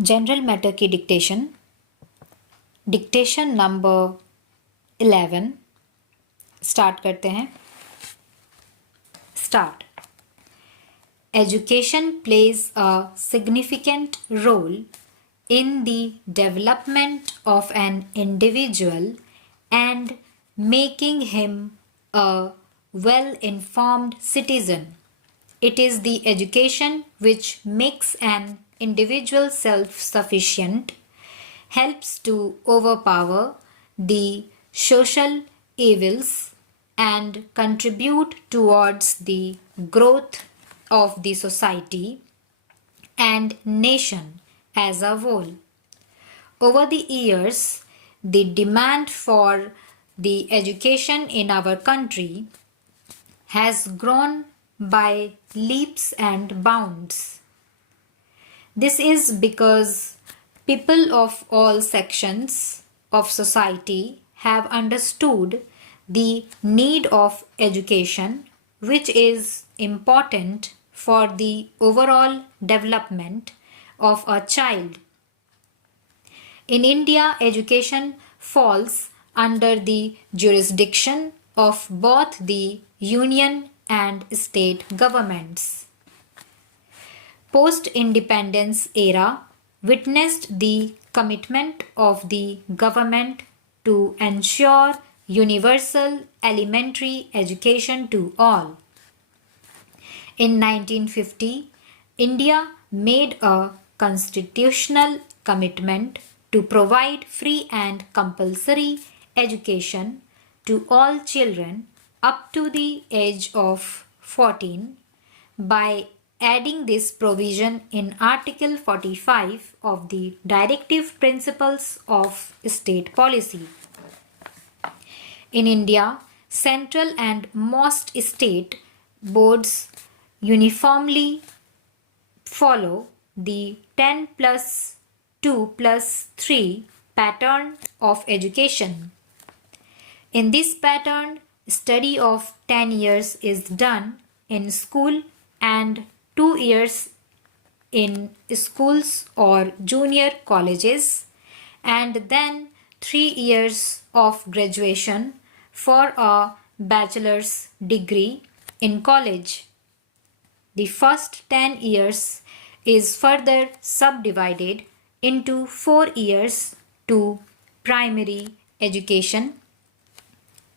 General matter की dictation number 11 start करते हैं। Start. Education plays a significant role in the development of an individual and making him a well-informed citizen. It is the education which makes an individual self-sufficient, helps to overpower the social evils, and contribute towards the growth of the society and nation as a whole. Over the years, the demand for the education in our country has grown by leaps and bounds. This is because people of all sections of society have understood the need of education, which is important for the overall development of a child. In India, education falls under the jurisdiction of both the union and state governments. Post-independence era witnessed the commitment of the government to ensure universal elementary education to all. In 1950, India made a constitutional commitment to provide free and compulsory education to all children up to the age of 14 by adding this provision in Article 45 of the Directive Principles of State Policy. In India, central and most state boards uniformly follow the 10 plus 2 plus 3 pattern of education. In this pattern, study of 10 years is done in school and 2 years in schools or junior colleges, and then 3 years of graduation for a bachelor's degree in college. The first 10 years is further subdivided into 4 years to primary education,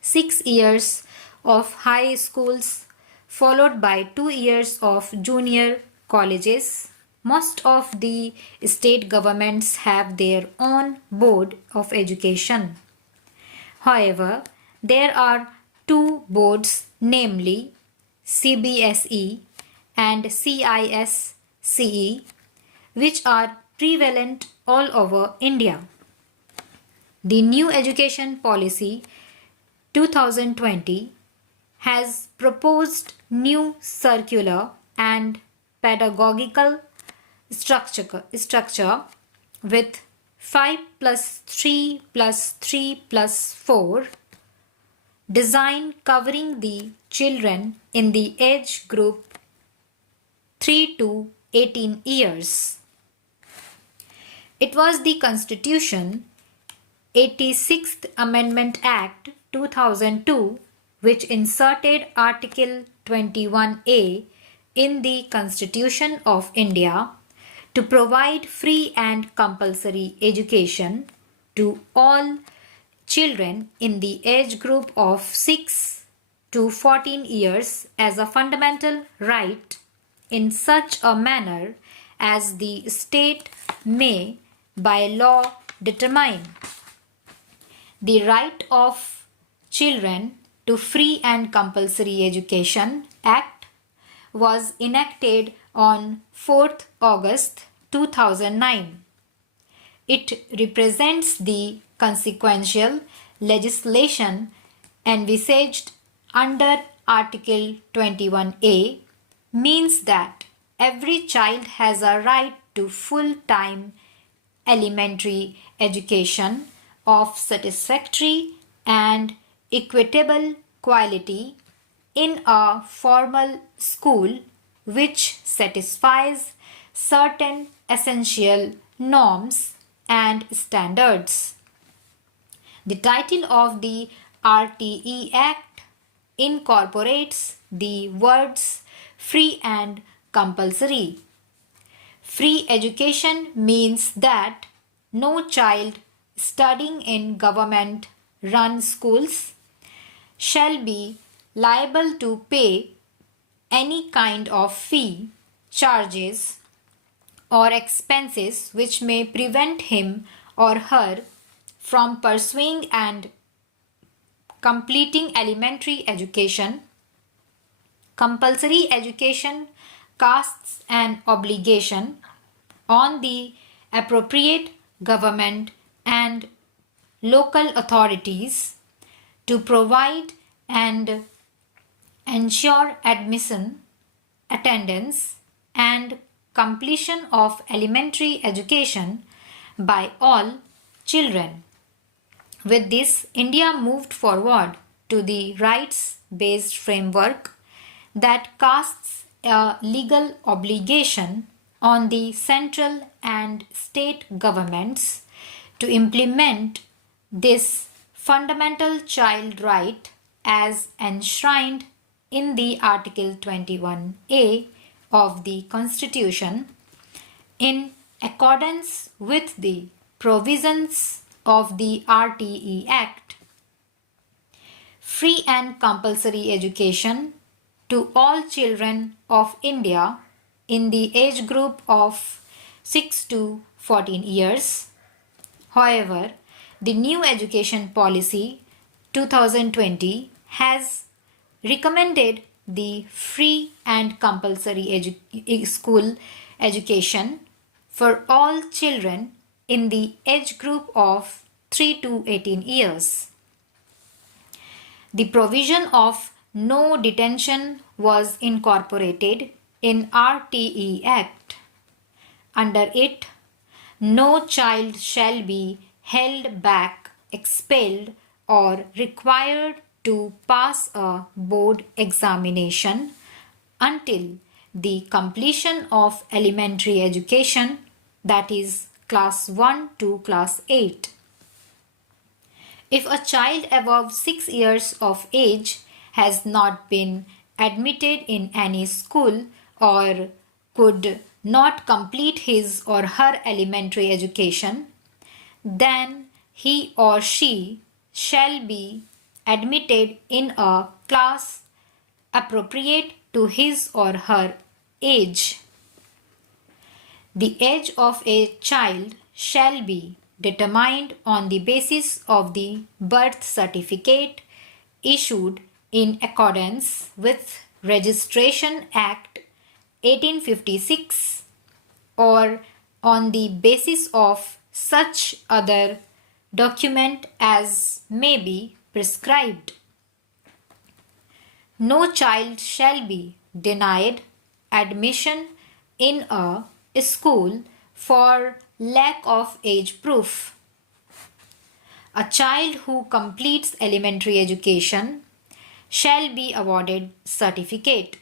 6 years of high schools, followed by 2 years of junior colleges. Most of the state governments have their own board of education. However, there are two boards, namely CBSE and CISCE, which are prevalent all over India. The new education policy 2020 has proposed new circular and pedagogical structure with 5 plus 3 plus 3 plus 4 design covering the children in the age group 3 to 18 years. It was the Constitution 86th Amendment Act 2002 which inserted Article 21A in the Constitution of India to provide free and compulsory education to all children in the age group of 6 to 14 years as a fundamental right in such a manner as the state may by law determine. The right of children to free and compulsory education Act was enacted on 4th August 2009. It represents the consequential legislation envisaged under Article 21A, means that every child has a right to full-time elementary education of satisfactory and equitable quality in a formal school which satisfies certain essential norms, and standards. The title of the RTE Act incorporates the words free and compulsory. Free education means that no child studying in government run schools shall be liable to pay any kind of fee, charges, or expenses which may prevent him or her from pursuing and completing elementary education. Compulsory education casts an obligation on the appropriate government and local authorities to provide and ensure admission, attendance, and completion of elementary education by all children. With this, India moved forward to the rights-based framework that casts a legal obligation on the central and state governments to implement this fundamental child right as enshrined in the Article 21A of the Constitution in accordance with the provisions of the RTE Act. Free and compulsory education to all children of India in the age group of 6 to 14 years. However, the new education policy 2020 has recommended the free and compulsory school education for all children in the age group of 3 to 18 years. The provision of no detention was incorporated in RTE Act. Under it, no child shall be held back, expelled, or required to pass a board examination until the completion of elementary education, that is class 1 to class 8. If a child above 6 years of age has not been admitted in any school or could not complete his or her elementary education, then he or she shall be admitted in a class appropriate to his or her age. The age of a child shall be determined on the basis of the birth certificate issued in accordance with Registration Act 1856 or on the basis of such other document as may be prescribed. No child shall be denied admission in a school for lack of age proof. A child who completes elementary education shall be awarded certificate.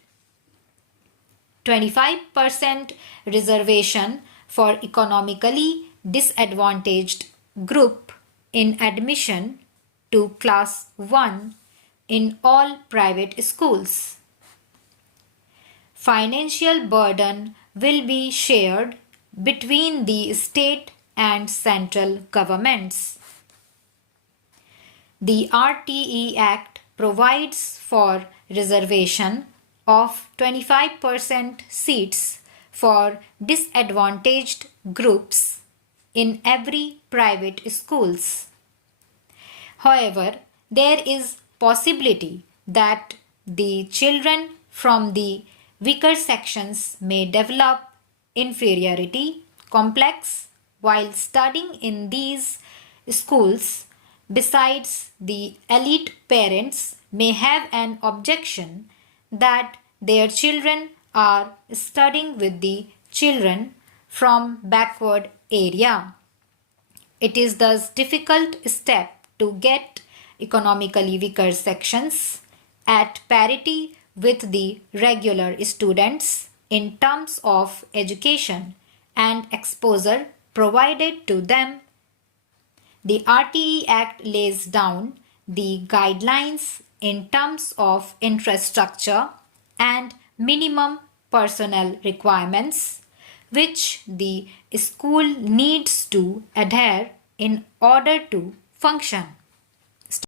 25% reservation for economically disadvantaged group in admission to class 1 in all private schools. Financial burden will be shared between the state and central governments. The RTE Act provides for reservation of 25% seats for disadvantaged groups in every private schools. However, there is possibility that the children from the weaker sections may develop inferiority complex while studying in these schools. Besides, the elite parents may have an objection that their children are studying with the children from backward area. It is thus difficult step to get economically weaker sections at parity with the regular students in terms of education and exposure provided to them. The RTE Act lays down the guidelines in terms of infrastructure and minimum personnel requirements which the school needs to adhere in order to function.